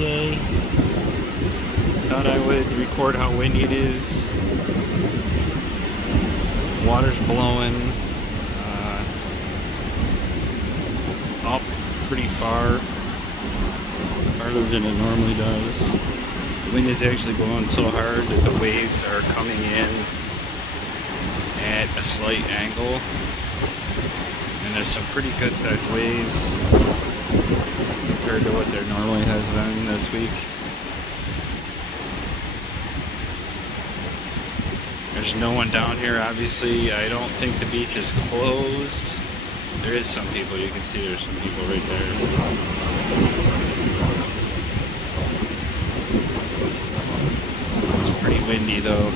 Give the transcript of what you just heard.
day. Thought I would record how windy it is. Water's blowing up pretty far, farther than it normally does. The wind is actually blowing so hard that the waves are coming in at a slight angle, and there's some pretty good sized waves compared to what there normally has been this week. There's no one down here, obviously. I don't think the beach is closed. There is some people, you can see there's some people right there. It's pretty windy though.